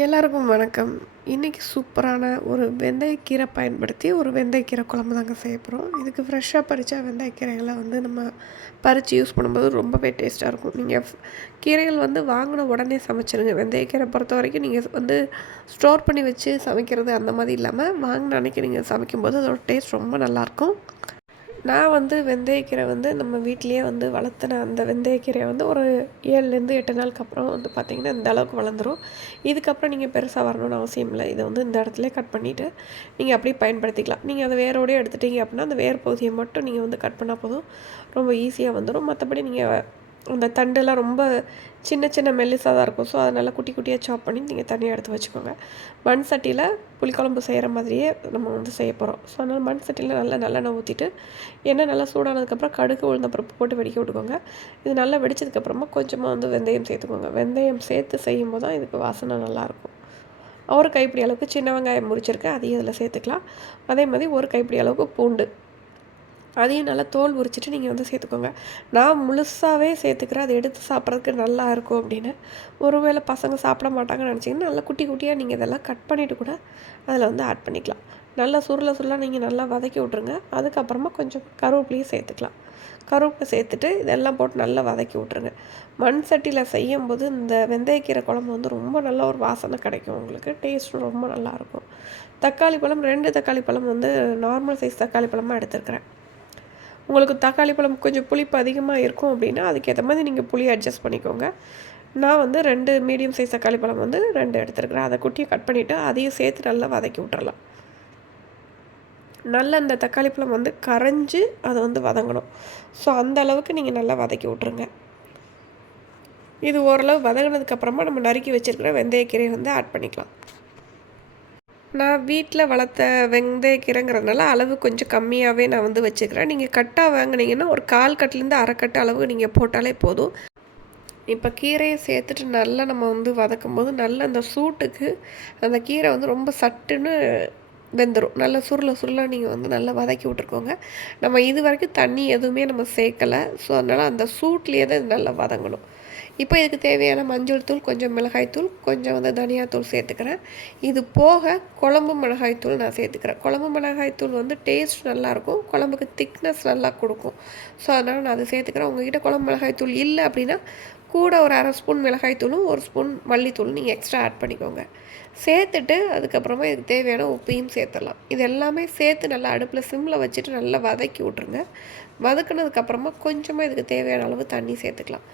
எல்லாருக்கும் வணக்கம். இன்றைக்கி சூப்பரான ஒரு வெந்தயக்கீரை பயன்படுத்தி ஒரு வெந்தயக்கீரை குழம்பு தாங்க செய்ய போகிறோம் இதுக்கு ஃப்ரெஷ்ஷாக பறித்த வெந்தயக்கீரைகளை வந்து நம்ம பறித்து யூஸ் பண்ணும்போது ரொம்பவே டேஸ்ட்டாக இருக்கும். நீங்கள் கீரைகள் வந்து வாங்கின உடனே சமைச்சிருங்க. வெந்தயக்கீரை பொறுத்த வரைக்கும் நீங்கள் வந்து ஸ்டோர் பண்ணி வச்சு சமைக்கிறது அந்த மாதிரி இல்லாமல் வாங்கின அன்றைக்கி நீங்கள் சமைக்கும்போது அதோட டேஸ்ட் ரொம்ப நல்லாயிருக்கும் நான் வந்து வெந்தயக்கீரை வந்து நம்ம வீட்லேயே வந்து வளர்த்துன அந்த வெந்தயக்கீரையை வந்து ஒரு ஏழுலேருந்து எட்டு நாளுக்கு அப்புறம் வந்து பார்த்திங்கன்னா இந்த அளவுக்கு வளர்ந்துடும் இதுக்கப்புறம் நீங்கள் பெருசாக வரணும்னு அவசியம் இல்லை. இதை வந்து இந்த இடத்துல கட் பண்ணிவிட்டு நீங்கள் அப்படியே பயன்படுத்திக்கலாம். நீங்கள் அதை வேரோடய எடுத்துட்டீங்க அப்படின்னா அந்த வேர் பகுதியை மட்டும் நீங்கள் வந்து கட் பண்ணால் போதும். ரொம்ப ஈஸியாக வந்துடும் மற்றபடி நீங்கள் அந்த தண்டெல்லாம் ரொம்ப சின்ன சின்ன மெல்லிசாக தான் இருக்கும். ஸோ அதை நல்லா குட்டி குட்டியாக சாப் பண்ணி நீங்கள் தனியாக எடுத்து வச்சுக்கோங்க. மண் சட்டியில் புளிக்குழம்பு செய்கிற மாதிரியே நம்ம வந்து செய்ய போகிறோம் ஸோ அதனால் மண் சட்டியில் நல்லா நல்லெண்ணெய் ஊற்றிட்டு எண்ணெய் நல்லா சூடானதுக்கப்புறம் கடுகு உளுந்தப்பருப்பு போட்டு வெடிக்க விட்டுக்கோங்க. இது நல்லா வெடிச்சதுக்கப்புறமா கொஞ்சமாக வந்து வெந்தயம் சேர்த்துக்கோங்க. வெந்தயம் சேர்த்து செய்யும் போது தான் இதுக்கு வாசனை நல்லாயிருக்கும். ஒரு கைப்பிடி அளவுக்கு சின்ன வெங்காயம் முறிச்சிருக்கு அதையும் இதில் சேர்த்துக்கலாம். அதே மாதிரி ஒரு கைப்பிடி அளவுக்கு பூண்டு. அதையும் நல்லா தோல் உரிச்சிட்டு நீங்கள் வந்து சேர்த்துக்கோங்க. நான் முழுசாகவே சேர்த்துக்கிறேன். அதை எடுத்து சாப்பிட்றதுக்கு நல்லா இருக்கும் அப்படின்னு. ஒருவேளை பசங்க சாப்பிட மாட்டாங்கன்னு நினச்சிங்கன்னா நல்லா குட்டி குட்டியாக நீங்கள் இதெல்லாம் கட் பண்ணிவிட்டு கூட அதில் வந்து ஆட் பண்ணிக்கலாம். நல்லா சுருள சுருளாக நீங்கள் நல்லா வதக்கி விட்ருங்க அதுக்கப்புறமா கொஞ்சம் கருவேப்பிலையும் சேர்த்துக்கலாம். கருவேப்பிலை சேர்த்துட்டு இதெல்லாம் போட்டு நல்லா வதக்கி விட்ருங்க மண் சட்டியில் செய்யும் போது இந்த வெந்தயக்கீரை குழம்பு வந்து ரொம்ப நல்ல ஒரு வாசனை கிடைக்கும் உங்களுக்கு. டேஸ்ட்டும் ரொம்ப நல்லாயிருக்கும் தக்காளி பழம் ரெண்டு தக்காளி பழம் வந்து நார்மல் சைஸ் தக்காளி பழமாக எடுத்துருக்கிறேன். உங்களுக்கு தக்காளி பழம் கொஞ்சம் புளிப்பு அதிகமாக இருக்கும் அப்படின்னா அதுக்கேற்ற மாதிரி நீங்கள் புளி அட்ஜஸ்ட் பண்ணிக்கோங்க. நான் வந்து ரெண்டு மீடியம் சைஸ் தக்காளி பழம் வந்து ரெண்டு எடுத்துருக்குறேன். அதை குட்டியை கட் பண்ணிவிட்டு அதையும் சேர்த்து நல்லா வதக்கி விட்றலாம் நல்ல அந்த தக்காளி பழம் வந்து கரைஞ்சி அதை வந்து வதங்கணும். ஸோ அந்த அளவுக்கு நீங்கள் நல்லா வதக்கி விட்ருங்க இது ஓரளவு வதங்கினதுக்கப்புறமா நம்ம நறுக்கி வச்சுருக்கிற வெந்தயக்கீரையை வந்து ஆட் பண்ணிக்கலாம். நான் வீட்டில் வளர்த்த வெந்தயக்கீரைங்கிறதுனால அளவு கொஞ்சம் கம்மியாகவே நான் வந்து வச்சுக்கிறேன். நீங்கள் கட்டாக வாங்கினீங்கன்னா ஒரு கால் கட்டிலேருந்து அரைக்கட்டு அளவு நீங்கள் போட்டாலே போதும். இப்போ கீரையை சேர்த்துட்டு நல்லா நம்ம வந்து வதக்கும் போது நல்ல அந்த சூட்டுக்கு அந்த கீரை வந்து ரொம்ப சட்டுன்னு வெந்துடும் நல்லா சுருள சுருளாக நீங்கள் வந்து நல்லா வதக்கி விட்ருக்கோங்க நம்ம இது வரைக்கும் தண்ணி எதுவுமே நம்ம சேர்க்கலை. ஸோ அதனால் அந்த சூட்லேயே தான் நல்லா வதங்கணும். இப்போ இதுக்கு தேவையான மஞ்சள் தூள் கொஞ்சம் மிளகாய்த்தூள் கொஞ்சம் வந்து தனியாத்தூள் சேர்த்துக்கிறேன். இது போக குழம்பு மிளகாய்த்தூள் நான் சேர்த்துக்கிறேன். குழம்பு மிளகாய்த்தூள் வந்து டேஸ்ட் நல்லாயிருக்கும் குழம்புக்கு திக்னஸ் நல்லா கொடுக்கும். ஸோ அதனால் நான் அதை சேர்த்துக்கிறேன். உங்ககிட்ட குழம்பு மிளகாய்த்தூள் இல்லை அப்படின்னா கூட ஒரு அரை ஸ்பூன் மிளகாய்த்தூளும் ஒரு ஸ்பூன் மல்லித்தூளும் நீங்கள் எக்ஸ்ட்ரா ஆட் பண்ணிக்கோங்க. சேர்த்துட்டு அதுக்கப்புறமா இதுக்கு தேவையான உப்பையும் சேர்த்துடலாம். இது எல்லாமே சேர்த்து நல்லா அடுப்பில் சிம்மில் வச்சுட்டு நல்லா வதக்கி விட்ருங்க வதக்குனதுக்கப்புறமா கொஞ்சமாக இதுக்கு தேவையான அளவு தண்ணி சேர்த்துக்கலாம்.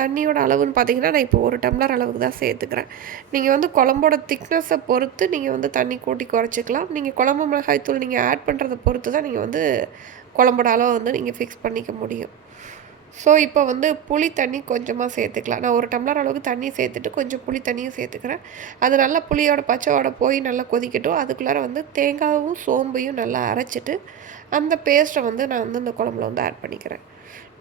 தண்ணியோட அளவுன்னு பார்த்தீங்கன்னா நான் இப்போ ஒரு டம்ளர் அளவுக்கு தான் சேர்த்துக்கிறேன். நீங்கள் வந்து குழம்போட திக்னஸை பொறுத்து நீங்கள் வந்து தண்ணி கூட்டி குறைச்சிக்கலாம். நீங்கள் குழம்பு மிளகாய் தூள் நீங்கள் ஆட் பண்ணுறதை பொறுத்து தான் நீங்கள் வந்து குழம்போட அளவை வந்து நீங்கள் ஃபிக்ஸ் பண்ணிக்க முடியும். ஸோ இப்போ வந்து புளி தண்ணி கொஞ்சமாக சேர்த்துக்கலாம். நான் ஒரு டம்ளர் அளவுக்கு தண்ணி சேர்த்துட்டு கொஞ்சம் புளி தண்ணியும் சேர்த்துக்கிறேன். அது நல்லா புளியோட பச்சையோட போய் நல்லா கொதிக்கட்டும். அதுக்குள்ளார வந்து தேங்காயும் சோம்பையும் நல்லா அரைச்சிட்டு அந்த பேஸ்ட்டை வந்து நான் வந்து இந்த குழம்புல வந்து ஆட் பண்ணிக்கிறேன்.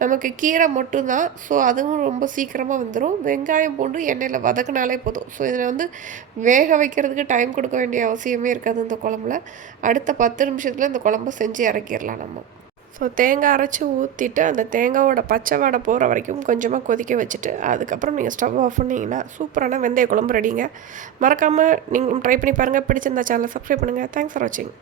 நமக்கு கீரை மட்டும்தான். ஸோ அதுவும் ரொம்ப சீக்கிரமாக வந்துடும் வெங்காயம் பூண்டு எண்ணெயில் வதக்கினாலே போதும். ஸோ இதில் வந்து வேக வைக்கிறதுக்கு டைம் கொடுக்க வேண்டிய அவசியமே இருக்காது இந்த குழம்புல. அடுத்த பத்து நிமிஷத்தில் இந்த குழம்பு செஞ்சு இறக்கிடலாம் நம்ம. ஸோ தேங்காய் அரைச்சி ஊற்றிட்டு அந்த தேங்காவோட பச்சை வாடை போகிற வரைக்கும் கொஞ்சமாக கொதிக்க வச்சுட்டு அதுக்கப்புறம் நீங்கள் ஸ்டவ் ஆஃப் பண்ணிங்கன்னா சூப்பரான வெந்தய குழம்பு ரெடிங்க மறக்காமல் நீங்கள் ட்ரை பண்ணி பாருங்கள் பிடிச்சிருந்தா சேனலை சப்ஸ்கிரைப் பண்ணுங்கள் தேங்க்ஸ் ஃபார் வாட்சிங்